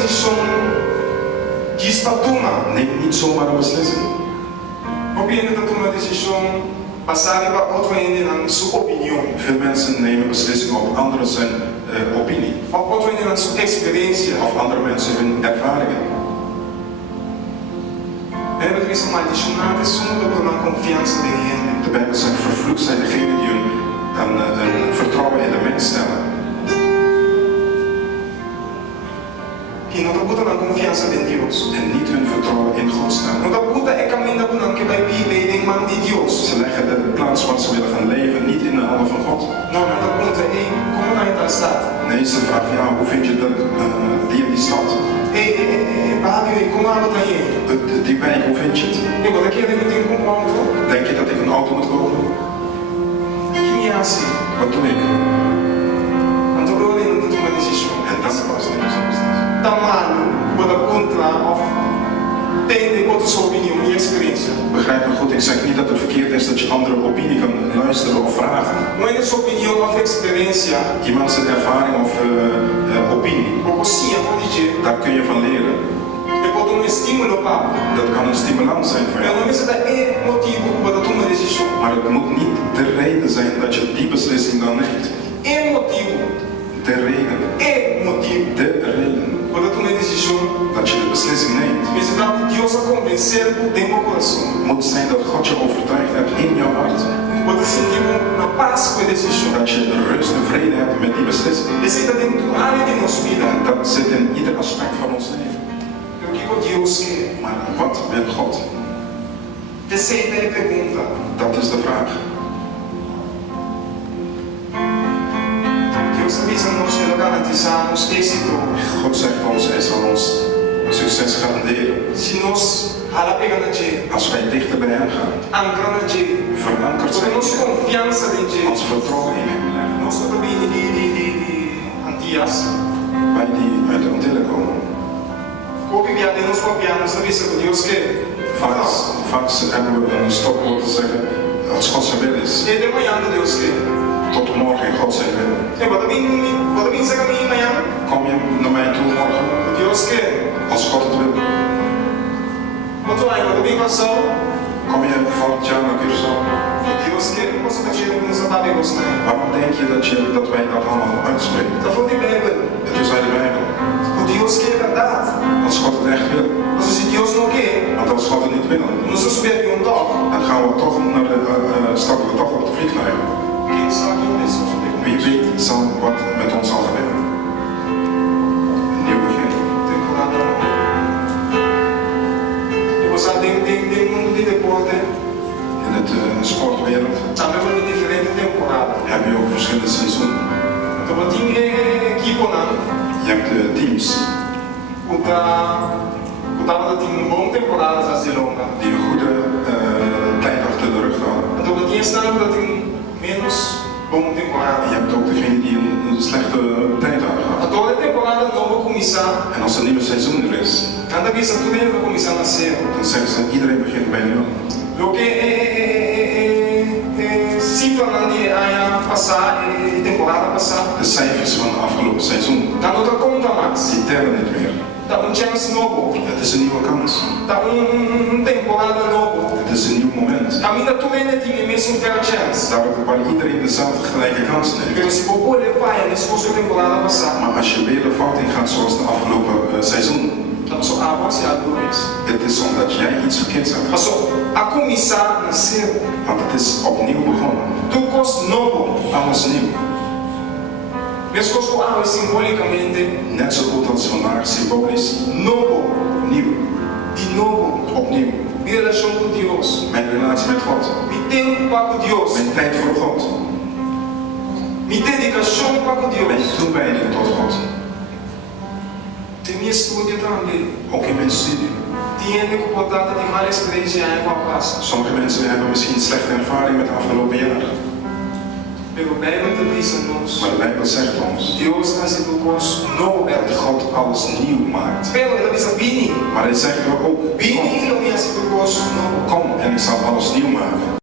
decisão que está tomando. Neem niet zomaar een beslissing. Probeer te tomar uma decisão, passar para outro ende na sua opinião. Veel mensen nemen beslissingen op anderen zijn opinie. Of outro ende na sua experiência. Of andere mensen hun ervaringen. A Bíblia diz uma maldicionada zonder por uma confiança de gente. De Bijbel zegt, vervloekt zijn degenen die hun vertrouwen in de mens stellen. Que não botam na confiança de Deus. En niet hun vertrouwen in God stellen. Não botam é caminho que vai viver em mão de Deus. Ze leggen de plaats waar ze willen gaan leven niet in de handen van God. Não pergunta, ei, como não está estado? Nee, ze vragen, ja, hoe vind je die in die stad? Babi, como ela está aí? Die wijk, hoe vind je het? Eu vou daqui a gente tem um auto. Denk je dat ik een auto moet kopen? Que me assim? Wat doe ik? Então eu olhei de uma decisão. En dat was de beslissing. Tá mal, pode contra of tem de outra sua opinião e experiência. Begrijp me goed, ik zeg niet dat het verkeerd is dat je andere opinie kan luisteren of vragen. Não é sua opinião of experiência. Iemand zijn ervaring of opinie, Ou sim, pode dizer. daar kun je van leren. Eu boto estímulo para. Dat kan een stimulans zijn voor Eu jou. não me sei é motivo para tomar uma decisão. Maar het moet niet de reden zijn dat je die beslissing dan neemt. É motivo. De reden. É motivo. De reden. Para tomar decisão. Dat je de beslissing neemt. Mas então Deus a convencer dentro do coração. Moet zijn dat God je overtuigd hebt in jouw hart. Pode sentir uma paz com a decisão. Dat je rust en vrede hebt met die beslissing. Esse está dentro da área de nossa vida. En dat zit in ieder aspect van ons leven. O que Deus quer? Maar wat wil God? Terceira pergunta. Dat is de vraag. Deus avisa nós que garantizamos êxito. God zegt ons, hij zal ons succes garanderen. Se nós hala pegando a Deus, Als wij dichter bij hem gaan, ancrando a Deus, verankerd zijn porque nossa in hem, confiança em ons Deus, vertrouwen in hem leggen. nós também de Antias, Wij die uit de Antillen komen. copiar de nós copiamos a vista que Deus quer. Vaak hebben we een stopwoord te zeggen, als God zijn wil is. E de manhã Deus quer. Tot morgen in God zijn wil. E pode vir ser caminho amanhã. Kom je naar mij toe morgen, Deus quer. als God het wil. Outro ano, pode vir passar. Kom je volgend jaar naar Curaçao. Deus quer. Posso dizer que não sabe gostar. Waarom denk je dat wij dat allemaal uitspreken? Está falando de Bíblia. Het is uit de Bijbel. O Deus quer verdade. Als God het echt wil. Mas se Deus não quer, Want als God het niet wil, nós vamos subir um toque. dan gaan we toch naar stappen we toch op de vliegtuig. Quem sabe isso? Wie weet wat met ons zal gebeuren. Een nieuw begin. Temporada nova. E você tem mundo de deporte. In het sportwereld Também vai ter diferente temporada. heb je ook verschillende seizoenen. Então, tem equipe não. Je hebt teams Tava tem bom temporada de longa. die een goede tijd achter de rug hadden. Então, tinha estado dat tem menos bom temporada. En je hebt ook degene die een slechte tijd hadden gehad. Então, a temporada nova começar. En als er een nieuwe seizoen er is, Anda vista tudo ele vai começar a nascer. dan zeggen ze iedereen begint bij nul. Lo que cifra de ano passado, temporada passada. De cijfers van het afgelopen seizoen, Tá outra conta mais. die tellen niet meer. Tá chance novo. Het is een nieuwe kans. Tá temporada novo. Het is een nieuw moment. A minha tudo ainda tinha mesmo fair chance. Waar iedereen dezelfde gelijke kansen heeft. Pero se bobo ele vai, nesse curso de temporada passada. Maar als je weer de fout ingaat zoals de afgelopen seizoen, Então, só se adoes. het is omdat jij iets verkeerds hebt. Mas só a começar nasceu. Want het is opnieuw begonnen. Tudo coisa novo. Alles nieuw. Mesmo coisa simbolicamente Net zo goed als vandaag symbolisch. novo. Nieuw. De novo. Opnieuw. Minha relação com Deus. Mijn relatie met God. Meu tempo para com Deus. Mijn tijd voor God. Minha dedicação para com Mijn Deus. toewijding tot God. Tem minha estudo também. Ook in mijn studie. Tinha que botar de mais experiência em uma pasta. Sommige mensen hebben misschien slechte ervaring met de afgelopen jaren. Pero a Bíblia te diz a nós. Maar de Bijbel zegt ons Deus traz tudo coisa novo. dat God alles nieuw maakt. Pero ele diz a Bini. Maar hij zegt er ook, Bini, ele me tudo coisa novo. kom en ik zal alles nieuw maken.